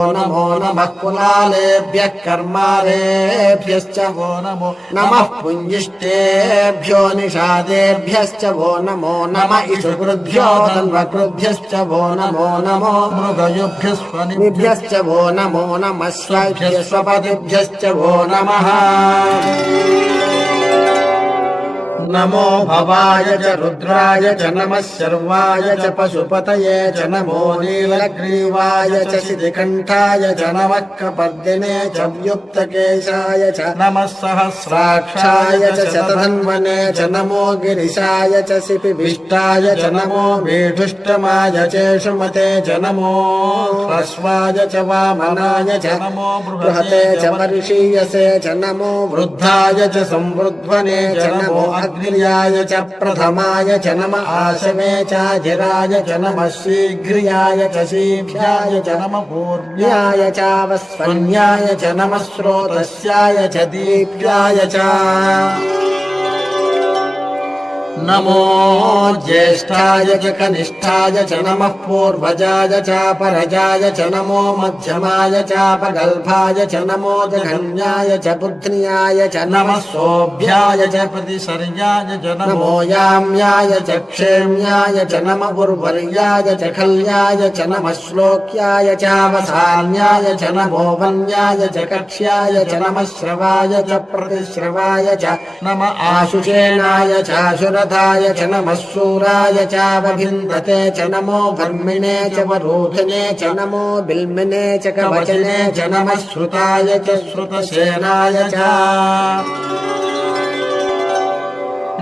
नमो नमः कुलालेभ्यः कर्मारेभ्यश्च वो नमो नमः पुञ्जिष्टेभ्यो निषादेभ्यश्च वो नमो नम इषुकृभ्यो धन्वकृभ्यश्च वो नमो नमो मृगयुभ्यश्च वो नमो नमः स्वपतिभ्यश्च वो नमः नमो भवाय च रुद्राय च नमः शर्वाय च पशुपतये च नमो नीलग्रीवाय च शितिकण्ठाय च नमः कपर्दिने च व्युक्तकेशाय च नमः सहस्राक्षाय च शतधन्वने च नमो गिरिशाय च शिपिभिष्टाय च नमो वेढुष्टमाय चेषुमते च नमो ह्रस्वाय च वामनाय च नमो बृहते च वर्षीयसे च नमो वृद्धाय च संवृध्वने च नमो अग्नियाय च प्रथमाय च नमः आशवे चाधिराय च नमः शीघ्रियाय च शीघ्राय च नमः पूर्व्याय चावस्वन्याय च नमः स्रोतस्याय च दीप्याय च नमो ज्येष्ठाय च कनिष्ठाय च नमः पूर्वजाय च परजाय च नमो मध्यमाय च पगल्भाय च नमो जघन्याय च बुध्न्याय च नमः सोऽभ्याय च प्रतिसर्याय च नमो याम्याय च क्षेम्याय च नमः उर्वर्याय च खल्याय च नमः श्लोक्याय च अवसान्याय च नमो वन्याय च कक्ष्याय च नमः श्रवाय च प्रतिश्रवाय च नमः आशुषेणाय च आशुरथाय च नमः शूराय चावभिन्दते च नमो भर्मिणे च वरोधिने च नमो बिल्मिने च कवचने च नमः श्रुताय च श्रुतसेनाय च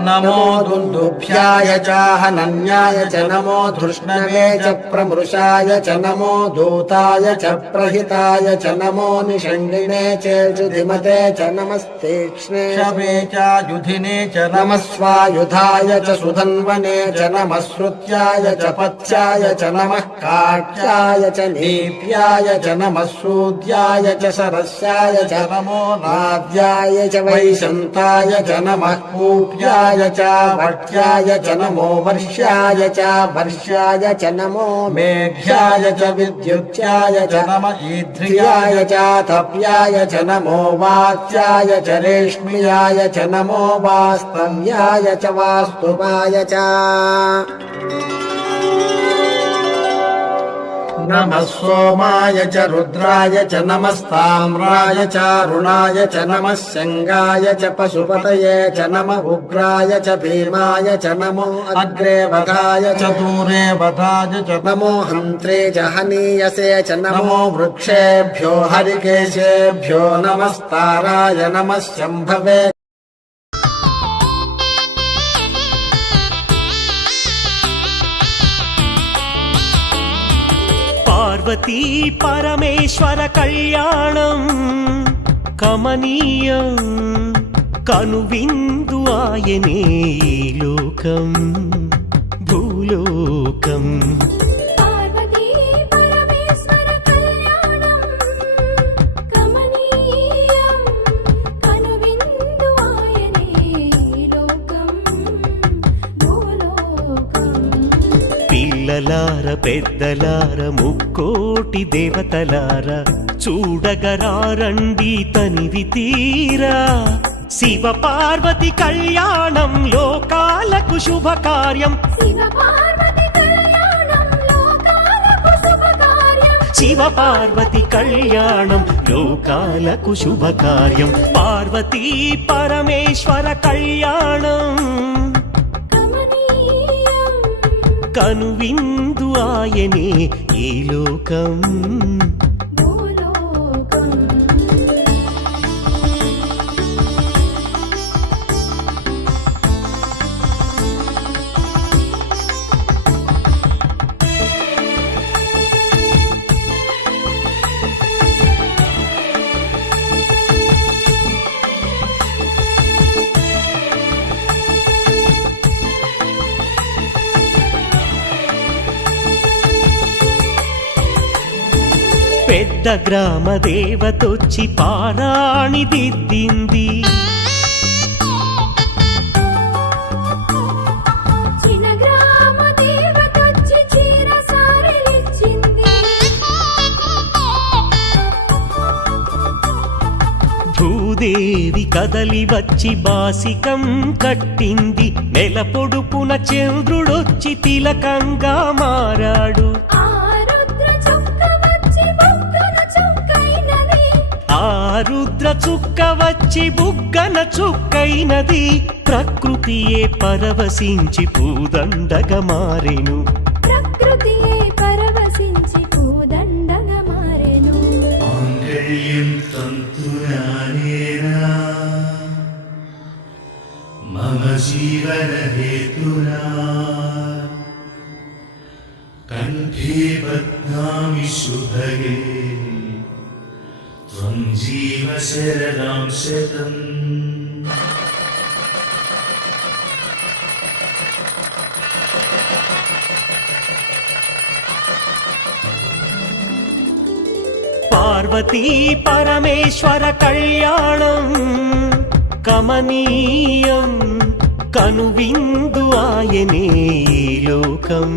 नमो दुन्दुभ्याय च हनन्याय च नमो धृष्णवे च प्रमृषाय च नमो दूताय च प्रहिताय च नमो निषङ्गिणे च युधिमते च नमस्तीक्ष्णे शवे च युधिने च नमः स्वायुधाय च सुधन्वने च नमः श्रुत्याय च पथ्याय च नमः काट्याय च नीप्याय च नमः सूद्याय च सरस्याय च नमो नाद्याय च वैशन्ताय च नमः कूप्याय च भट्याय च नमो वर्ष्याय च वर्ष्याय च नमो मेघ्याय च विद्युत्याय च नमः ईध्र्याय च तप्याय च नमो वात्याय च रेश्म्याय च नमो वास्तव्याय च वास्तुवाय च नमः सोमाय च रुद्राय च नमस्ताम्राय च अरुणाय च नमः शङ्गाय च पशुपतये च नमः उग्राय च भीमाय च नमो अग्रे वधाय च दूरे वधाय च नमो हन्त्रे च हनीयसे च नमो वृक्षेभ्यो हरिकेशेभ्यो नमस्ताराय नमः शम्भवे पार्वती परमेश्वर कल्याणं कमनीयं कनुविन्दु आयने लोकं भूलोकं पार्वती परमेश्वर कल्याणं कमनीयं कनुविन्दु आयने लोकं भूलोकं పిల్లలార పెద్దలార ముక్కోటి దేవతలార చూడగరారండి తనివి తీరా శివ పార్వతి కళ్యాణం లోకాలకు శుభకార్యం శివ పార్వతి కళ్యాణం లోకాలకు శుభకార్యం శివ పార్వతి కళ్యాణం లోకాలకు శుభకార్యం పార్వతీ పరమేశ్వర కళ్యాణం కనువిందు ఆయనే ఈ లోకం భూలోకం పెద్ద గ్రామ దేవతొచ్చి పారాణి దిద్దింది చిన్న గ్రామ దేవతొచ్చి చీర సారెలిచ్చింది భూదేవి కదలి వచ్చి బాసికం కట్టింది. నెల పొడుపున చంద్రుడొచ్చి తిలకంగా మారాడు. ఆ రుద్ర చుక్క వచ్చి బొగ్గన చుక్కైనది. ఆ రుద్ర చుక్క వచ్చి బుగ్గన చుక్కైనది. ప్రకృతియే పరవశించి పూదండగా మారెను. ప్రకృతియే పరవశించి పూదండగా మారెను. మాంగళ్యం తంతునానేనా మమ జీవన హేతునా కంఠే బధ్నామి శుభగే త్వం జీవ శరదాం శతం. పార్వతీ పరమేశ్వర కళ్యాణం కమనీయం కనువిందు ఆయనే ఈ లోకం.